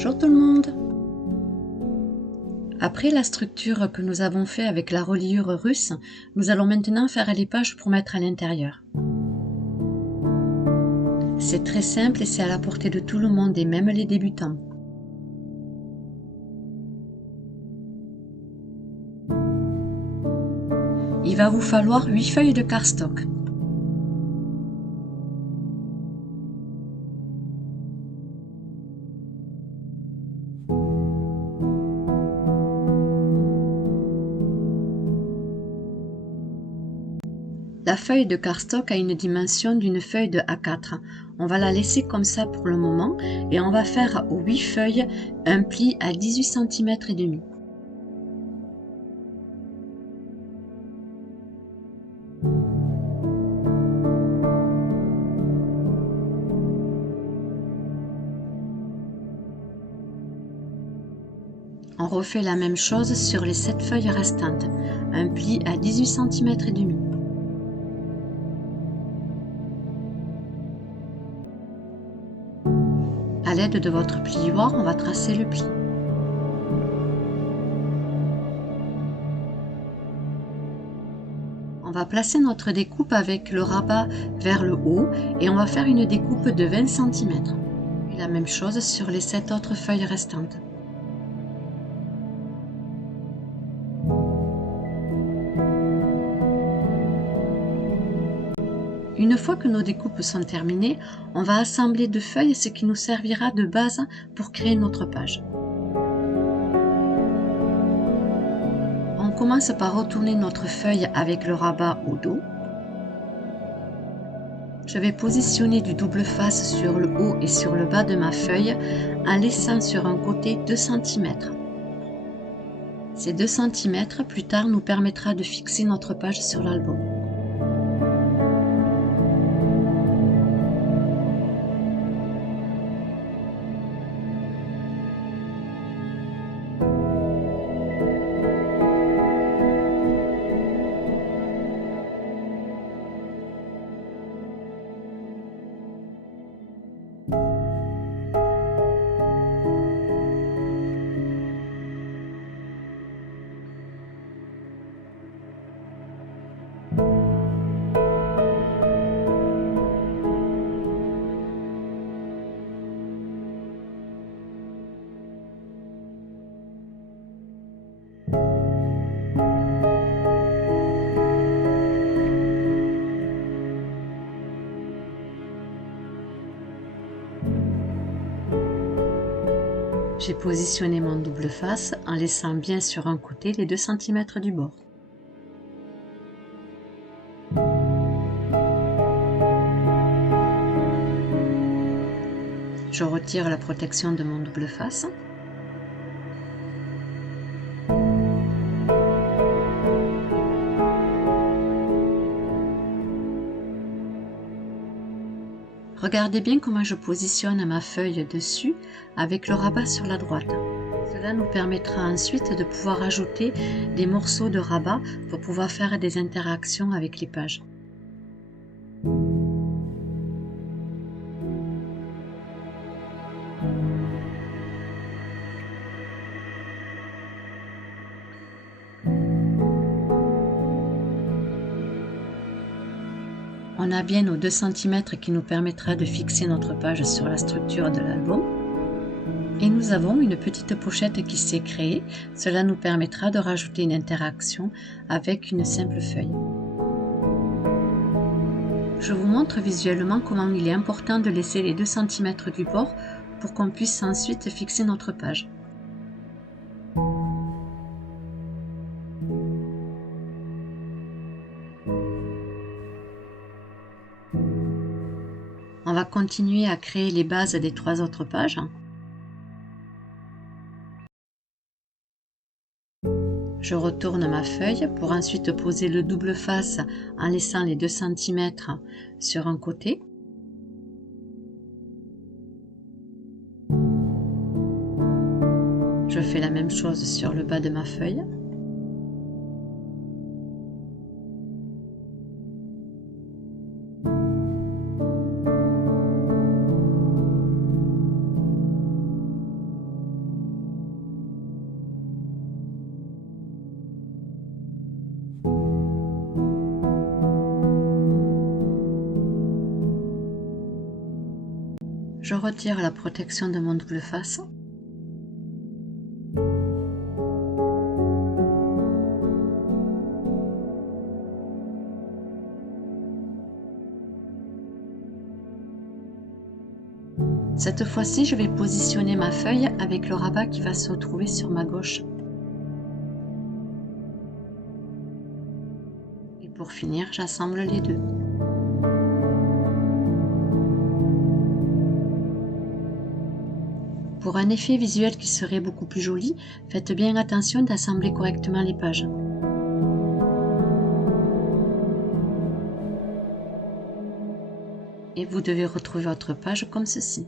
Bonjour tout le monde! Après la structure que nous avons fait avec la reliure russe, nous allons maintenant faire les pages pour mettre à l'intérieur. C'est très simple et c'est à la portée de tout le monde et même les débutants. Il va vous falloir 8 feuilles de cardstock. La feuille de cardstock a une dimension d'une feuille de A4. On va la laisser comme ça pour le moment et on va faire aux 8 feuilles un pli à 18 cm et demi. On refait la même chose sur les 7 feuilles restantes, un pli à 18 cm et demi. À l'aide de votre plioir, on va tracer le pli. On va placer notre découpe avec le rabat vers le haut et on va faire une découpe de 20 cm. Et la même chose sur les 7 autres feuilles restantes. Une fois que nos découpes sont terminées, on va assembler 2 feuilles, ce qui nous servira de base pour créer notre page. On commence par retourner notre feuille avec le rabat au dos. Je vais positionner du double face sur le haut et sur le bas de ma feuille en laissant sur un côté 2 cm. Ces 2 cm plus tard nous permettra de fixer notre page sur l'album. J'ai positionné mon double face en laissant bien sur un côté les 2 cm du bord. Je retire la protection de mon double face. Regardez bien comment je positionne ma feuille dessus avec le rabat sur la droite. Cela nous permettra ensuite de pouvoir ajouter des morceaux de rabat pour pouvoir faire des interactions avec les pages. On a bien nos 2 cm qui nous permettra de fixer notre page sur la structure de l'album. Et nous avons une petite pochette qui s'est créée. Cela nous permettra de rajouter une interaction avec une simple feuille. Je vous montre visuellement comment il est important de laisser les 2 cm du bord pour qu'on puisse ensuite fixer notre page. On va continuer à créer les bases des 3 autres pages. Je retourne ma feuille pour ensuite poser le double face en laissant les 2 cm sur un côté. Je fais la même chose sur le bas de ma feuille. Je retire la protection de mon double face. Cette fois-ci, je vais positionner ma feuille avec le rabat qui va se retrouver sur ma gauche. Et pour finir, j'assemble les deux. Pour un effet visuel qui serait beaucoup plus joli, faites bien attention d'assembler correctement les pages. Et vous devez retrouver votre page comme ceci.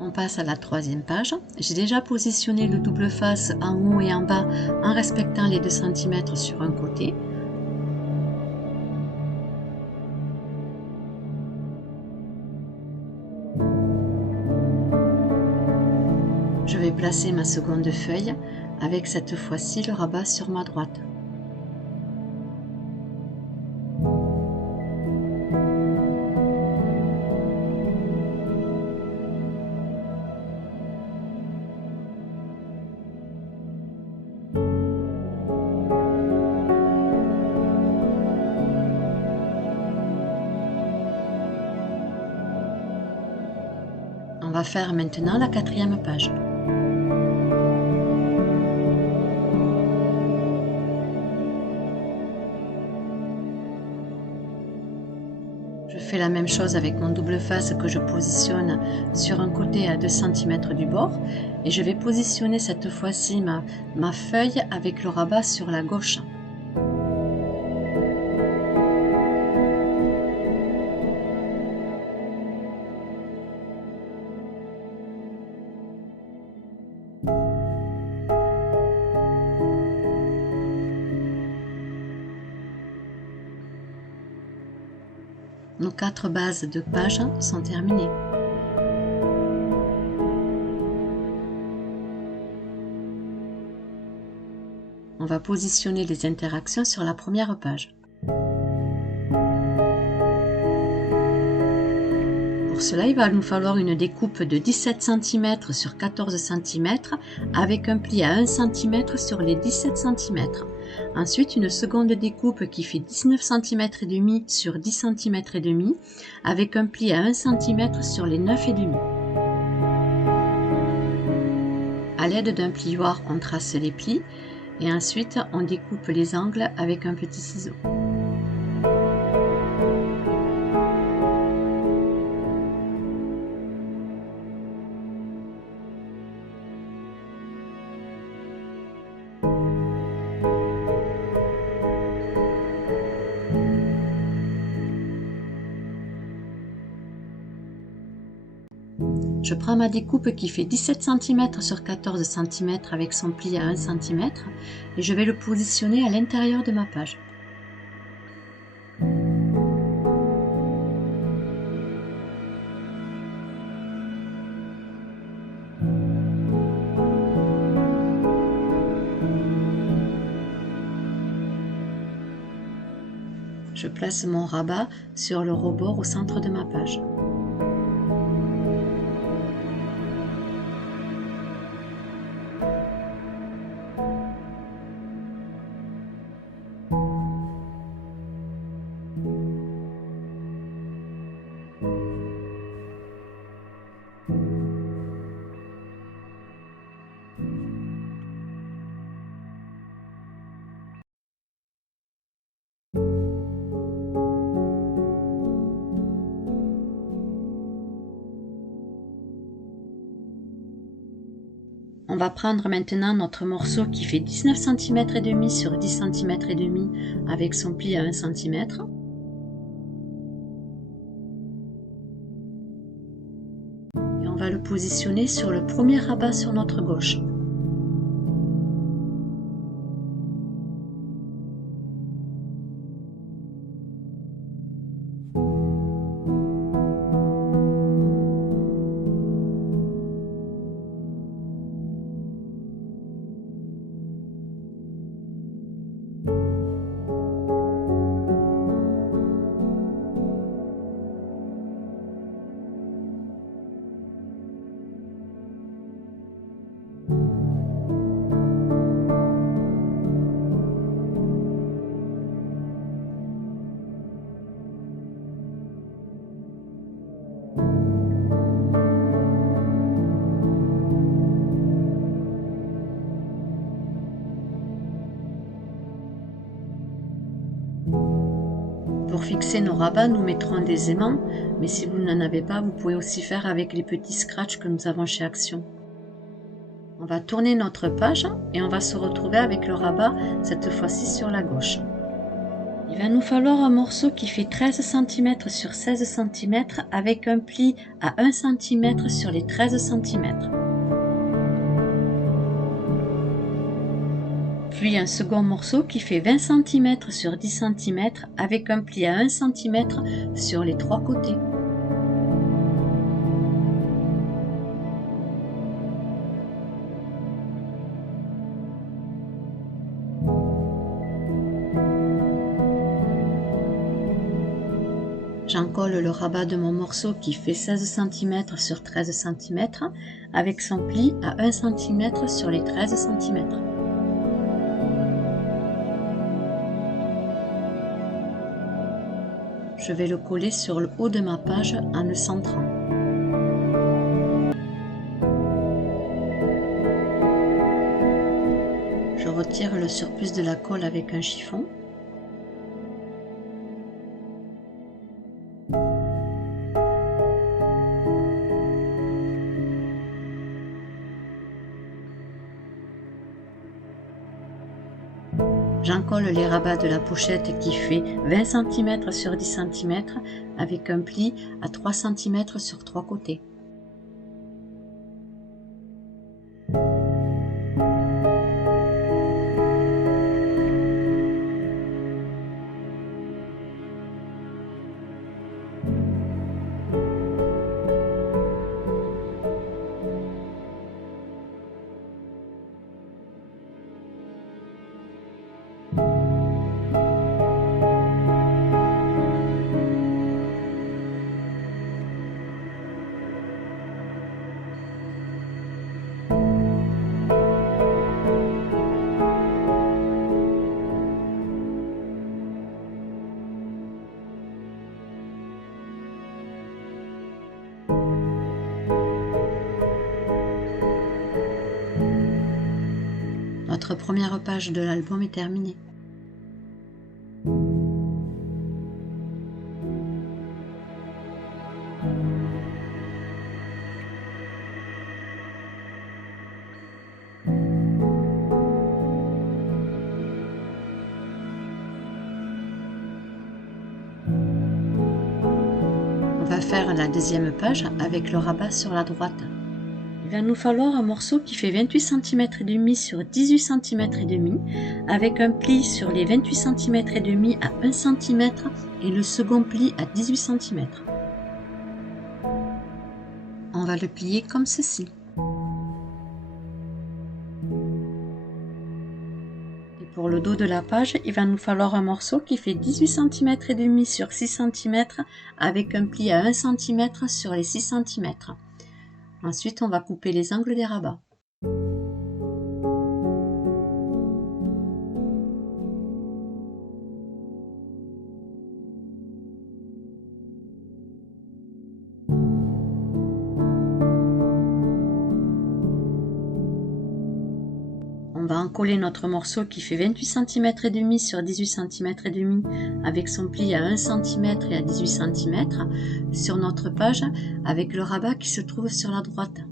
On passe à la troisième page. J'ai déjà positionné le double face en haut et en bas en respectant les 2 cm sur un côté. Je vais placer ma seconde feuille avec cette fois-ci le rabat sur ma droite. On va faire maintenant la quatrième page. Je fais la même chose avec mon double face que je positionne sur un côté à 2 cm du bord et je vais positionner cette fois-ci ma feuille avec le rabat sur la gauche. Nos 4 bases de pages sont terminées. On va positionner les interactions sur la première page. Pour cela, il va nous falloir une découpe de 17 cm sur 14 cm avec un pli à 1 cm sur les 17 cm. Ensuite, une seconde découpe qui fait 19 cm et demi sur 10 cm et demi avec un pli à 1 cm sur les 9 et demi. À l'aide d'un plioir, on trace les plis et ensuite on découpe les angles avec un petit ciseau. Je prends ma découpe qui fait 17 cm sur 14 cm avec son pli à 1 cm et je vais le positionner à l'intérieur de ma page. Je place mon rabat sur le rebord au centre de ma page. On va prendre maintenant notre morceau qui fait 19 cm et demi sur 10 cm et demi avec son pli à 1 cm. Et on va le positionner sur le premier rabat sur notre gauche. Pour fixer nos rabats, nous mettrons des aimants, mais si vous n'en avez pas, vous pouvez aussi faire avec les petits scratchs que nous avons chez Action. On va tourner notre page et on va se retrouver avec le rabat, cette fois-ci sur la gauche. Il va nous falloir un morceau qui fait 13 cm sur 16 cm avec un pli à 1 cm sur les 13 cm. Puis un second morceau qui fait 20 cm sur 10 cm avec un pli à 1 cm sur les trois côtés. J'encolle le rabat de mon morceau qui fait 16 cm sur 13 cm avec son pli à 1 cm sur les 13 cm. Je vais le coller sur le haut de ma page en le centrant. Je retire le surplus de la colle avec un chiffon. J'encolle les rabats de la pochette qui fait 20 cm sur 10 cm avec un pli à 3 cm sur 3 côtés. Notre première page de l'album est terminée. On va faire la deuxième page avec le rabat sur la droite. Il va nous falloir un morceau qui fait 28 cm et demi sur 18 cm et demi avec un pli sur les 28 cm et demi à 1 cm et le second pli à 18 cm. On va le plier comme ceci. Et pour le dos de la page, il va nous falloir un morceau qui fait 18 cm et demi sur 6 cm avec un pli à 1 cm sur les 6 cm. Ensuite, on va couper les angles des rabats. On va encoller notre morceau qui fait 28 cm et demi sur 18 cm et demi avec son pli à 1 cm et à 18 cm sur notre page avec le rabat qui se trouve sur la droite.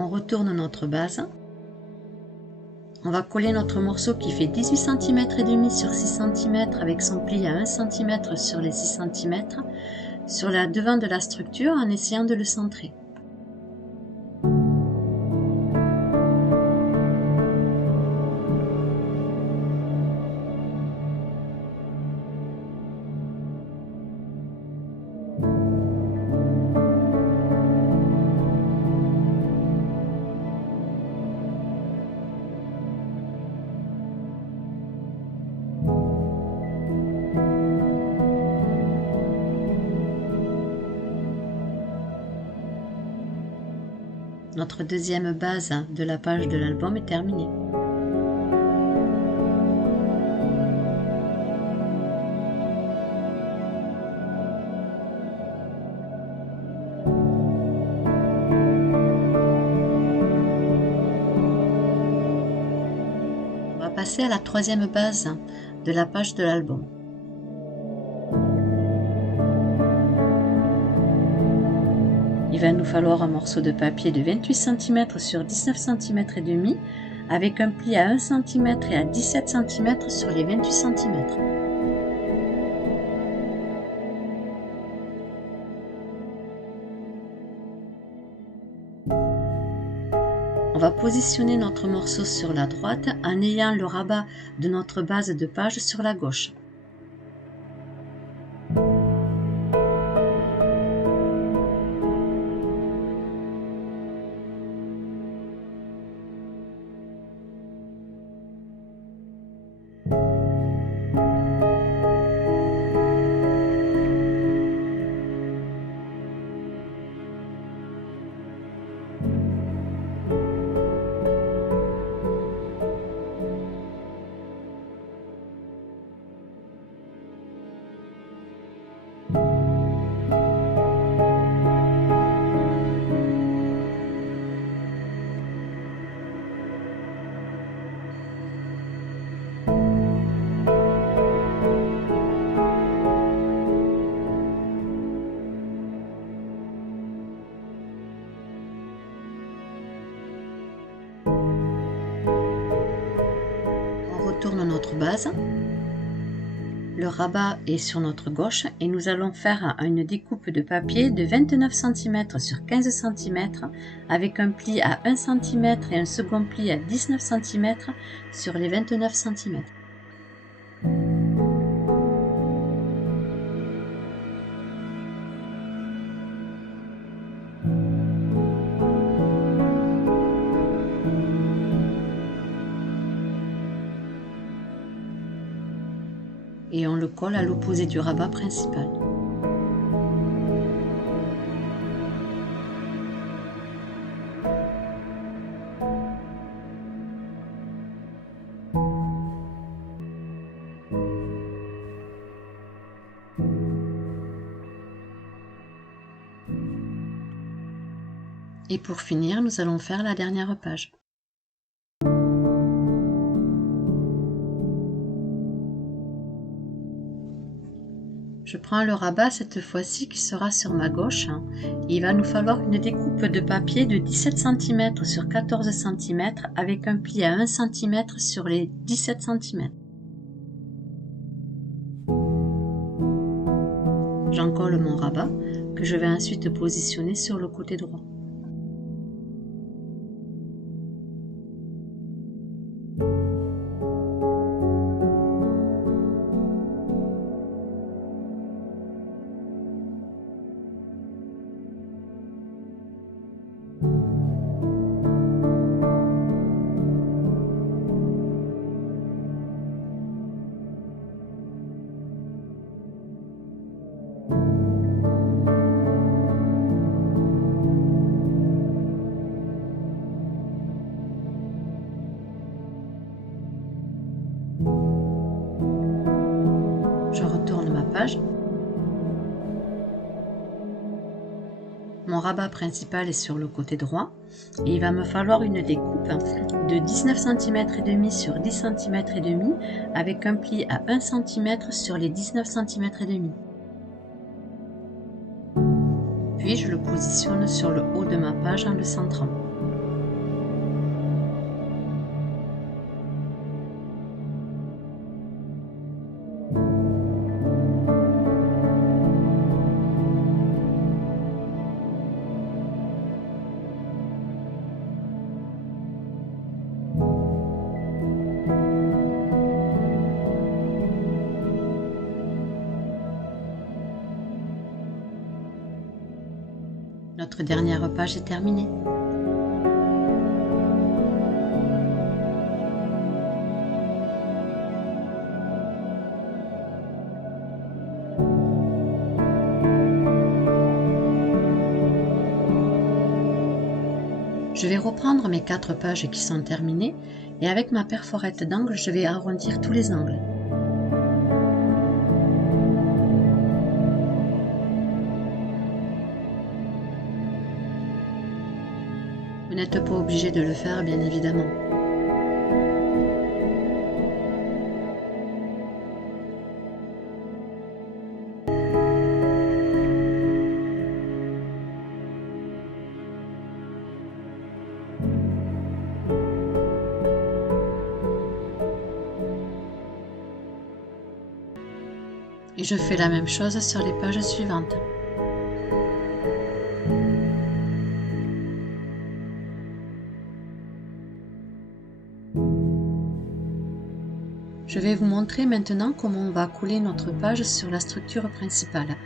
On retourne notre base. On va coller notre morceau qui fait 18 cm et demi sur 6 cm avec son pli à 1 cm sur les 6 cm sur la devant de la structure en essayant de le centrer. Notre deuxième base de la page de l'album est terminée. On va passer à la troisième base de la page de l'album. Il va nous falloir un morceau de papier de 28 cm sur 19 cm et demi avec un pli à 1 cm et à 17 cm sur les 28 cm. On va positionner notre morceau sur la droite en ayant le rabat de notre base de page sur la gauche. Tourne notre base, le rabat est sur notre gauche et nous allons faire une découpe de papier de 29 cm sur 15 cm avec un pli à 1 cm et un second pli à 19 cm sur les 29 cm. Et on le colle à l'opposé du rabat principal. Et pour finir, nous allons faire la dernière page. Je prends le rabat cette fois-ci qui sera sur ma gauche. Il va nous falloir une découpe de papier de 17 cm sur 14 cm avec un pli à 1 cm sur les 17 cm. J'encolle mon rabat que je vais ensuite positionner sur le côté droit. Je retourne ma page. Mon rabat principal est sur le côté droit et il va me falloir une découpe de 19 cm et demi sur 10 cm et demi avec un pli à 1 cm sur les 19 cm et demi. Puis je le positionne sur le haut de ma page en le centrant. Notre dernière page est terminée. Je vais reprendre mes 4 pages qui sont terminées et avec ma perforette d'angle, je vais arrondir tous les angles. Vous n'êtes pas obligé de le faire, bien évidemment. Et je fais la même chose sur les pages suivantes. Je vais vous montrer maintenant comment on va coller notre page sur la structure principale.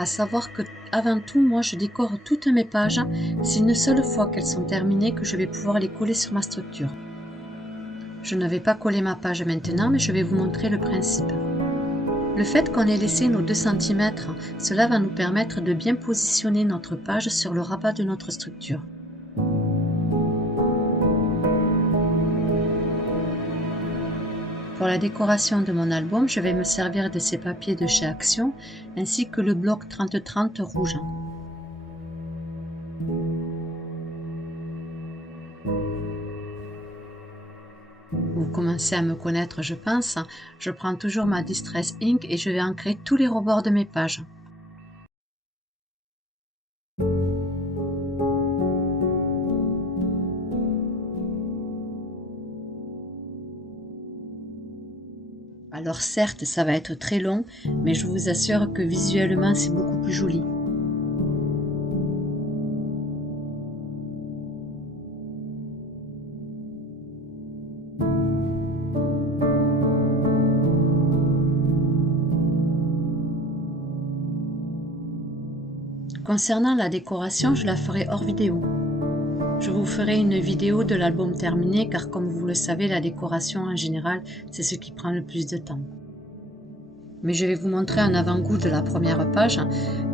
À savoir que, avant tout, moi je décore toutes mes pages. C'est une seule fois qu'elles sont terminées que je vais pouvoir les coller sur ma structure. Je ne vais pas coller ma page maintenant, mais je vais vous montrer le principe. Le fait qu'on ait laissé nos 2 cm, cela va nous permettre de bien positionner notre page sur le rabat de notre structure. Pour la décoration de mon album, je vais me servir de ces papiers de chez Action, ainsi que le bloc 30-30 rouge. Vous commencez à me connaître, je pense. Je prends toujours ma Distress Ink et je vais ancrer tous les rebords de mes pages. Alors certes, ça va être très long, mais je vous assure que visuellement, c'est beaucoup plus joli. Concernant la décoration, je la ferai hors vidéo. Je vous ferai une vidéo de l'album terminé car comme vous le savez, la décoration en général, c'est ce qui prend le plus de temps. Mais je vais vous montrer un avant-goût de la première page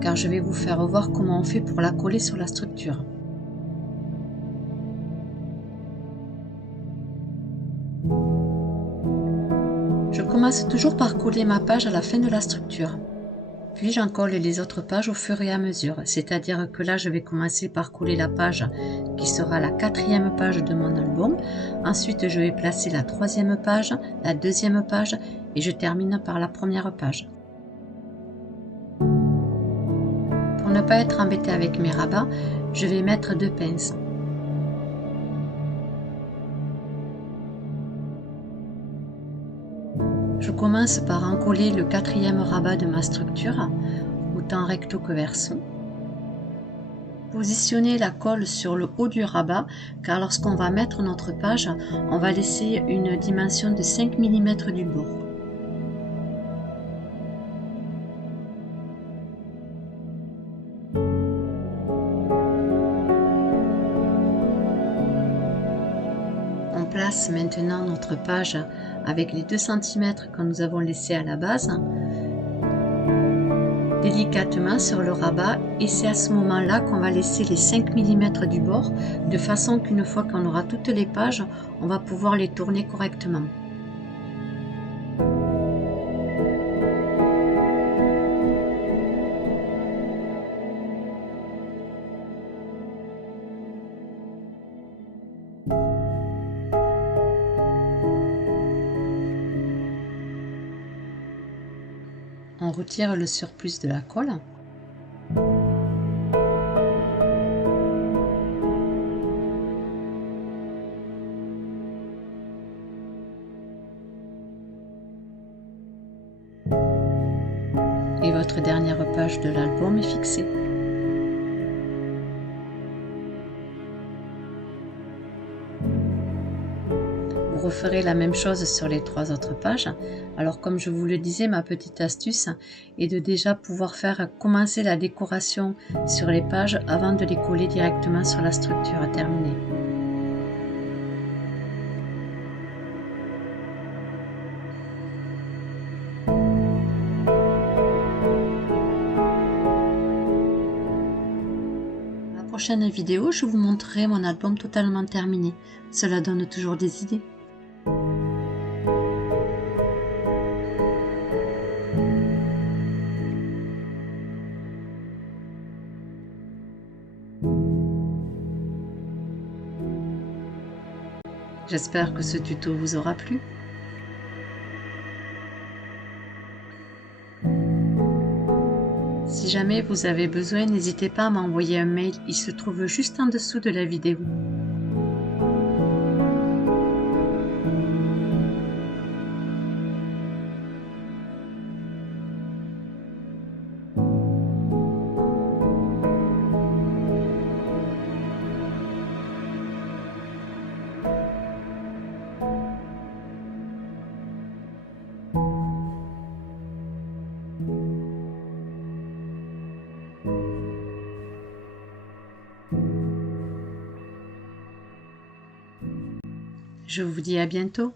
car je vais vous faire voir comment on fait pour la coller sur la structure. Je commence toujours par coller ma page à la fin de la structure. Puis j'en colle les autres pages au fur et à mesure, c'est-à-dire que là je vais commencer par coller la page qui sera la 4e page de mon album. Ensuite je vais placer la 3e page, la 2e page et je termine par la première page. Pour ne pas être embêté avec mes rabats, je vais mettre 2 pinces. Je commence par encoller le 4e rabat de ma structure, autant recto que verso. Positionnez la colle sur le haut du rabat, car lorsqu'on va mettre notre page, on va laisser une dimension de 5 mm du bord. On place maintenant notre page avec les 2 cm que nous avons laissés à la base, délicatement sur le rabat, et c'est à ce moment-là qu'on va laisser les 5 mm du bord, de façon qu'une fois qu'on aura toutes les pages, on va pouvoir les tourner correctement. On retire le surplus de la colle. Et votre dernière page de l'album est fixée. Vous referez la même chose sur les 3 autres pages. Alors comme je vous le disais, ma petite astuce est de déjà pouvoir faire commencer la décoration sur les pages avant de les coller directement sur la structure terminée. La prochaine vidéo, je vous montrerai mon album totalement terminé. Cela donne toujours des idées. J'espère que ce tuto vous aura plu. Si jamais vous avez besoin, n'hésitez pas à m'envoyer un mail, il se trouve juste en dessous de la vidéo. Je vous dis à bientôt.